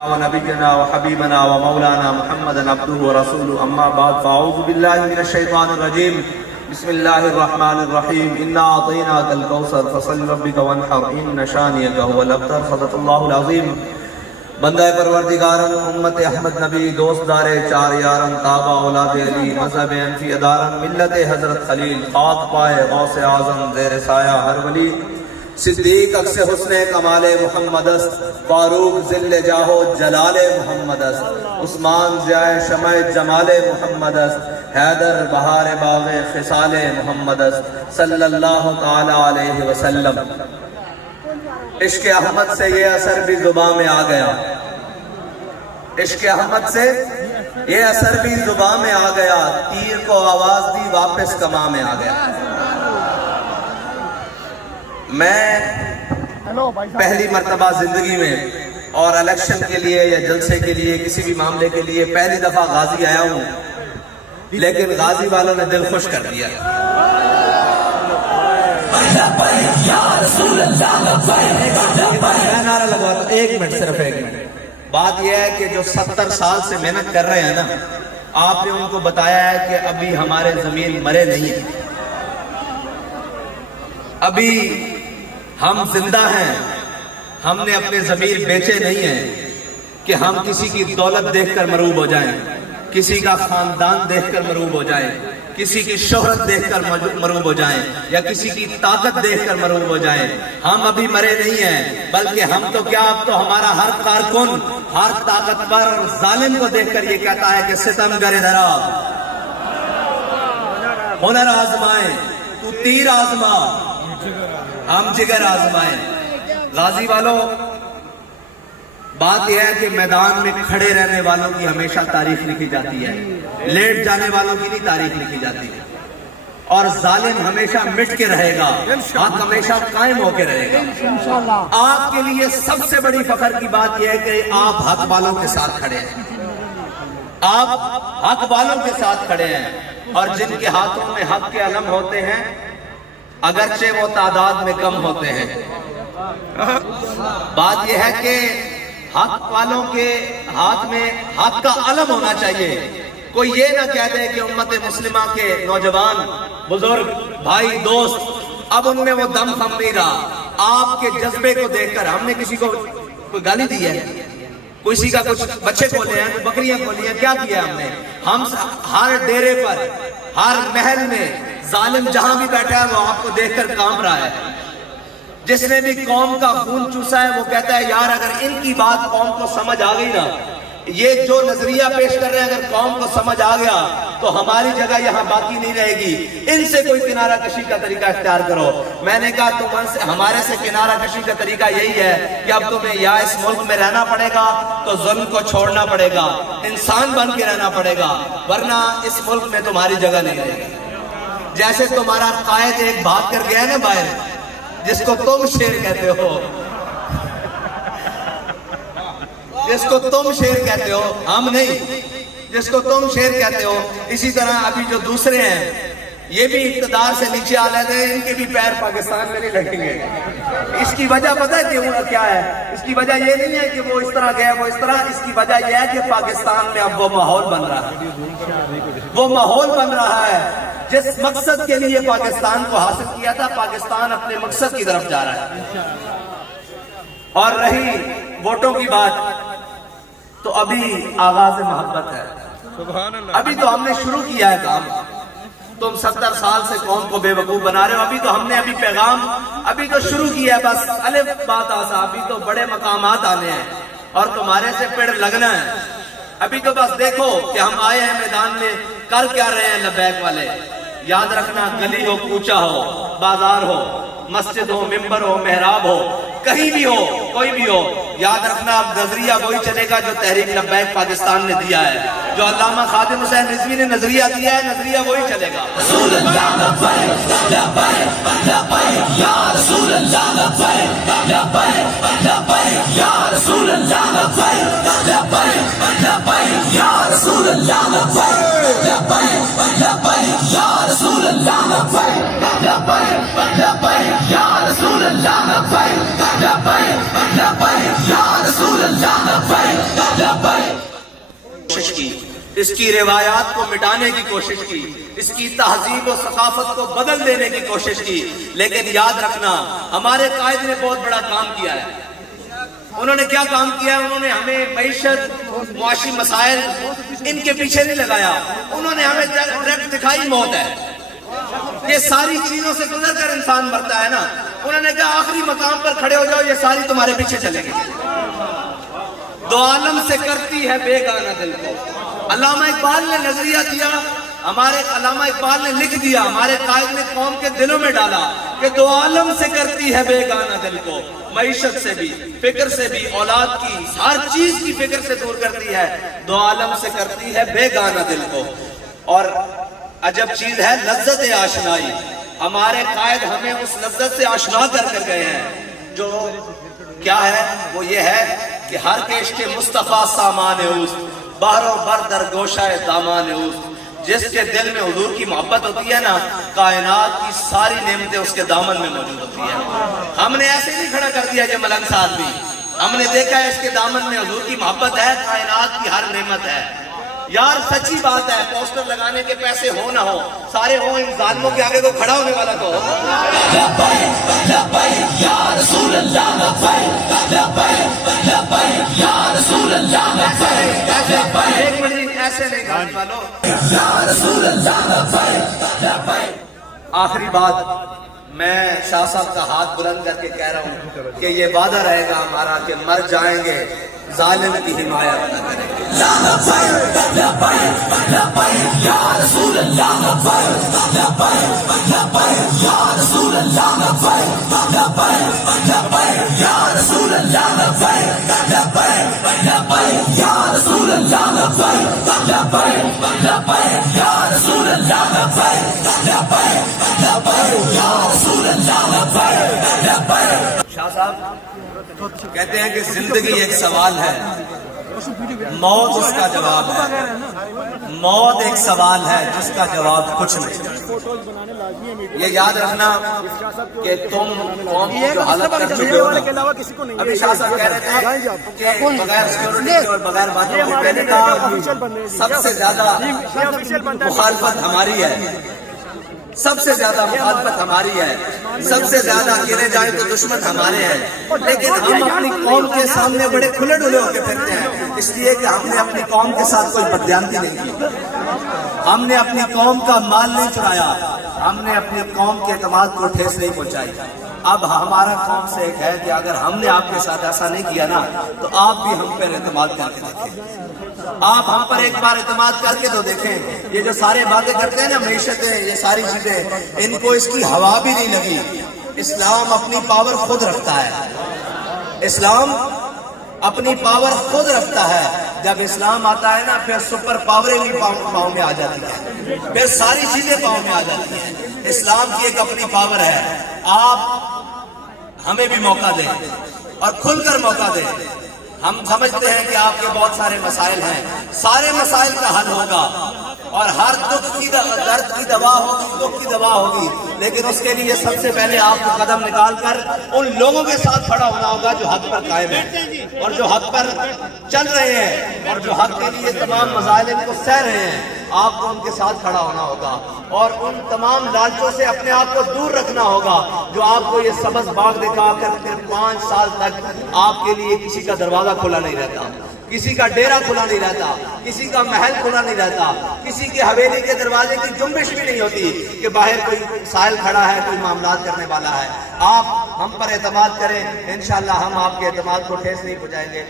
ونبينا وحبيبنا ومولانا محمد عبده ورسوله أما بعد فأعوذ بالله من الشيطان الرجيم بسم الله الرحمن الرحيم إنا أعطيناك الكوثر فصل ربك وانحر إن شانئك هو الأبتر صدق الله العظيم. بندہ پروردگارن امت احمد نبی دوست دار چار یارن تابع اولاد علی مذہب انفی ادارن ملت حضرت خلیل خاک پائے غوث اعظم زیر سایہ ہر ولی صدیق اکس حسن کمال محمد است فاروق ذل جاہو جلال محمد است عثمان ضیاء شمع جمال محمد است حیدر بہار باغ خصال محمد است صلی اللہ تعالی علیہ وسلم. عشق احمد سے یہ اثر بھی زبان میں آ گیا، عشق احمد سے یہ اثر بھی زبان میں آ گیا، تیر کو آواز دی واپس کماں میں آ گیا. میں پہلی مرتبہ زندگی میں اور الیکشن کے لیے یا جلسے کے لیے کسی بھی معاملے کے لیے پہلی دفعہ غازی آیا ہوں، لیکن غازی والوں نے دل خوش کر دیا. میں نعرہ لگواتا ہوں، ایک منٹ، صرف ایک منٹ. بات یہ ہے کہ جو 70 سال سے محنت کر رہے ہیں نا، آپ نے ان کو بتایا ہے کہ ابھی ہمارے ضمیر مرے نہیں ہیں، ابھی ہم زندہ ہیں. ہم نے اپنے ضمیر بیچے نہیں ہیں کہ ہم کسی کی دولت دیکھ کر مروب ہو جائیں، کسی کا خاندان دیکھ کر مروب ہو جائیں، کسی کی شہرت دیکھ کر مروب ہو جائیں یا کسی کی طاقت دیکھ کر مروب ہو جائیں. ہم ابھی مرے نہیں ہیں، بلکہ ہم تو کیا، اب تو ہمارا ہر کارکن، ہر طاقتور اور ظالم کو دیکھ کر یہ کہتا ہے کہ ستم گر ادھر آ، ہنر آزمائیں، تو تیر آزما، ہم جگر آزمائیں. غازی والوں، بات یہ ہے کہ میدان میں کھڑے رہنے والوں کی ہمیشہ تاریخ لکھی جاتی ہے، لیٹ جانے والوں کی نہیں تاریخ لکھی جاتی ہے. اور ظالم ہمیشہ مٹ کے رہے گا، حق ہمیشہ قائم ہو کے رہے گا. آپ کے لیے سب سے بڑی فخر کی بات یہ ہے کہ آپ حق والوں کے ساتھ کھڑے ہیں، آپ حق والوں کے ساتھ کھڑے ہیں. اور جن کے ہاتھوں میں حق کے علم ہوتے ہیں، اگرچہ وہ تعداد میں کم ہوتے ہیں، بات یہ ہے کہ حق والوں کے ہاتھ میں حق کا علم ہونا چاہیے. کوئی یہ نہ کہہ دے کہ امت مسلمہ کے نوجوان، بزرگ، بھائی، دوست، اب ان میں وہ دم خم نہیں رہا. آپ کے جذبے کو دیکھ کر ہم نے کسی کو کوئی گالی دی ہے، کسی کا کچھ بچے کھولے ہیں، بکریاں کھولی ہیں، کیا کیا ہم نے؟ ہم ہر ڈیرے پر، ہر محل میں ظالم جہاں بھی بیٹھا ہے وہ آپ کو دیکھ کر کام رہا ہے. جس نے بھی قوم کا خون چوسا ہے وہ کہتا ہے یار اگر ان کی بات قوم کو سمجھ آ گئی نا، یہ جو نظریہ پیش کر رہے ہیں اگر قوم کو سمجھ آ گیا تو ہماری جگہ یہاں باقی نہیں رہے گی، ان سے کوئی کنارہ کشی کا طریقہ اختیار کرو. میں نے کہا تم ہمارے سے کنارہ کشی کا طریقہ یہی ہے کہ اب تمہیں یا اس ملک میں رہنا پڑے گا تو ظلم کو چھوڑنا پڑے گا، انسان بن کے رہنا پڑے گا، ورنہ اس ملک میں تمہاری جگہ نہیں رہے گی. جیسے تمہارا قائد ایک بھاگ کر گیا نا باہر، جس کو تم شیر کہتے ہو، جس کو تم شیر کہتے ہو، ہم نہیں، جس کو تم شیر کہتے ہو. اسی طرح ابھی جو دوسرے ہیں یہ بھی اقتدار سے نیچے آ لیتے ہیں، ان کے بھی پیر پاکستان میں نہیں لگیں گے. اس کی وجہ پتہ ہے کہ وہ کیا ہے؟ اس کی وجہ یہ نہیں ہے کہ وہ اس طرح گئے وہ اس طرح، اس کی وجہ یہ ہے کہ پاکستان میں اب وہ ماحول بن رہا ہے، وہ ماحول بن رہا ہے. جس مقصد کے لیے پاکستان کو حاصل کیا تھا، پاکستان اپنے مقصد کی طرف جا رہا ہے. اور رہی ووٹوں کی بات، تو ابھی آغاز محبت ہے، ابھی تو ہم نے شروع کیا ہے کام. تم 70 سال سے قوم کو بے وقوف بنا رہے ہو، ابھی تو ہم نے پیغام ابھی تو شروع کیا ہے، بس الف بات آسا، ابھی تو بڑے مقامات آنے ہیں اور تمہارے سے پیڑ لگنا ہے. ابھی تو بس دیکھو کہ ہم آئے ہیں میدان میں، کر کیا رہے ہیں لبیک والے. یاد رکھنا، گلی ہو، کوچہ ہو، بازار ہو، مسجد ہو، ممبر ہو، محراب ہو، کہیں بھی ہو، کوئی بھی ہو، یاد رکھنا اب نظریہ وہی چلے گا جو تحریک لبیک پاکستان نے دیا ہے، جو علامہ خادم حسین رضوی نے نظریہ دیا ہے، نظریہ وہی چلے گا. رسول اللہ لبیک لبیک لبیک یا رسول اللہ لبیک لبیک لبیک یا رسول اللہ لبیک لبیک لبیک یا رسول اللہ لبیک لبیک لبیک یا رسول اللہ لبیک لبیک لبیک یا رسول اللہ لبیک لبیک لبیک یا رسول اللہ لبیک کوشش کی، اس کی روایات کو مٹانے کی کوشش کی، اس کی تہذیب و ثقافت کو بدل دینے کی کوشش کی، لیکن یاد رکھنا ہمارے قائد نے بہت بڑا کام کیا ہے۔ انہوں نے کیا کام کیا ہے؟ انہوں نے ہمیں معیشت، معاشی مسائل ان کے پیچھے نہیں لگایا، انہوں نے ہمیں ڈائریکٹ دکھائی موت ہے۔ یہ ساری چیزوں سے گزر کر انسان مرتا ہے نا، انہوں نے کہا آخری مقام پر کھڑے ہو جاؤ، یہ ساری تمہارے پیچھے چلیں گے۔ دو عالم سے کرتی ہے بیگانہ دل کو۔ علامہ اقبال نے نظریہ دیا، ہمارے علامہ اقبال نے لکھ دیا، ہمارے قائد نے قوم کے دلوں میں ڈالا کہ دو عالم سے کرتی ہے بیگانہ دل کو، معیشت سے بھی، فکر سے بھی، اولاد کی، ہر چیز کی فکر سے دور کرتی ہے، دو عالم سے کرتی ہے بیگانہ دل کو۔ اور عجب چیز ہے لذت آشنائی، ہمارے قائد ہمیں اس لذت سے آشنا کر کر گئے ہیں، جو کیا ہے؟ وہ یہ ہے کہ ہر کیش کے مصطفیٰ سامان اوست، بحر و بر در گوشہ دامان اوست۔ جس کے دل میں حضور کی محبت ہوتی ہے نا، کائنات کی ساری نعمتیں اس کے دامن میں موجود ہوتی ہیں۔ ہم نے ایسے نہیں کھڑا کر دیا یہ ملنگ ساتھ بھی، ہم نے دیکھا ہے اس کے دامن میں حضور کی محبت ہے، کائنات کی ہر نعمت ہے۔ یار سچی بات ہے، پوسٹر لگانے کے پیسے ہو نہ ہو، سارے ہوں، ان ظالموں کے آگے کو کھڑا ہونے والا تو ہو۔ لبیک لبیک یا رسول اللہ، لبیک لبیک لبیک یا رسول اللہ، لبیک ایک منٹ ایسے نہیں گانے والوں، یا رسول اللہ لبیک لبیک۔ آخری بات میں شاہ صاحب کا ہاتھ بلند کر کے کہہ رہا ہوں کہ یہ وعدہ رہے گا ہمارا کہ مر جائیں گے، ظالم کی حمایت نہ کریں گے۔ لبیک لبیک لبیک یا رسول اللہ، لبیک لبیک لبیک یا رسول اللہ، لبیک لبیک لبیک یا رسول اللہ، لبیک لبیک لبیک یا رسول اللہ، لبیک لبیک لبیک یا رسول اللہ، لبیک لبیک لبیک یا رسول اللہ، لبیک لبیک۔ شاہ صاحب کہتے ہیں کہ زندگی ایک سوال ہے، موت اس کا جواب ہے۔ موت ایک سوال ہے جس کا جواب کچھ نہیں۔ یہ یاد رکھنا کہ تم قوم کی جو حالت کر چکے ہو نا، ابھی شاہ صاحب کہہ رہے تھے کہ بغیر سیکورٹی اور بغیر باتوں کے پہلے کا سب سے زیادہ مخالفت ہماری ہے، سب سے زیادہ مخالفت ہماری ہے، سب سے زیادہ گرے جائیں تو دشمن ہمارے ہیں، لیکن ہم اپنی قوم کے سامنے بڑے کھلے ڈلے ہو کے پھرتے ہیں، اس لیے کہ ہم نے اپنی قوم کے ساتھ کوئی بددیانتی نہیں کی، ہم نے اپنی قوم کا مال نہیں چرایا، ہم نے اپنی قوم کے اعتماد کو ٹھیس نہیں پہنچائی۔ اب ہمارا قوم سے ایک ہے کہ اگر ہم نے آپ کے ساتھ ایسا نہیں کیا نا تو آپ بھی ہم پر اعتماد کر کے دیکھیں، آپ ہم پر ایک بار اعتماد کر کے تو دیکھیں۔ یہ جو سارے باتیں کرتے ہیں نا، معیشتیں، یہ ساری چیزیں، ان کو اس کی ہوا بھی نہیں لگی۔ اسلام اپنی پاور خود رکھتا ہے، اسلام اپنی پاور خود رکھتا ہے۔ جب اسلام آتا ہے نا پھر سپر پاوریں بھی پاؤں میں آ جاتی ہیں، پھر ساری چیزیں پاؤں میں آ جاتی ہیں۔ اسلام کی ایک اپنی پاور ہے، آپ ہمیں بھی موقع دیں اور کھل کر موقع دیں۔ ہم سمجھتے ہیں کہ آپ کے بہت سارے مسائل ہیں، سارے مسائل کا حل ہوگا اور ہر دکھ کی درد کی دوا ہوگی، دکھ کی دوا ہوگی، لیکن اس کے لیے سب سے پہلے آپ کو قدم نکال کر ان لوگوں کے ساتھ کھڑا ہونا ہوگا جو حق پر قائم ہیں اور جو حق پر چل رہے ہیں اور جو حق کے لیے تمام مظالم کو سہ رہے ہیں۔ آپ کو ان کے ساتھ کھڑا ہونا ہوگا اور ان تمام لالچوں سے اپنے آپ کو دور رکھنا ہوگا جو آپ کو یہ سبز باغ دکھا کر پھر 5 سال تک آپ کے لیے کسی کا دروازہ کھلا نہیں رہتا، کسی کا ڈیرا کھلا نہیں رہتا، کسی کا محل کھلا نہیں رہتا، کسی کی حویلی کے دروازے کی جنبش بھی نہیں ہوتی کہ باہر کوئی سائل کھڑا ہے، کوئی معاملات کرنے والا ہے۔ آپ ہم پر اعتماد کریں، انشاءاللہ ہم آپ کے اعتماد کو ٹھیس نہیں پہنچائیں گے۔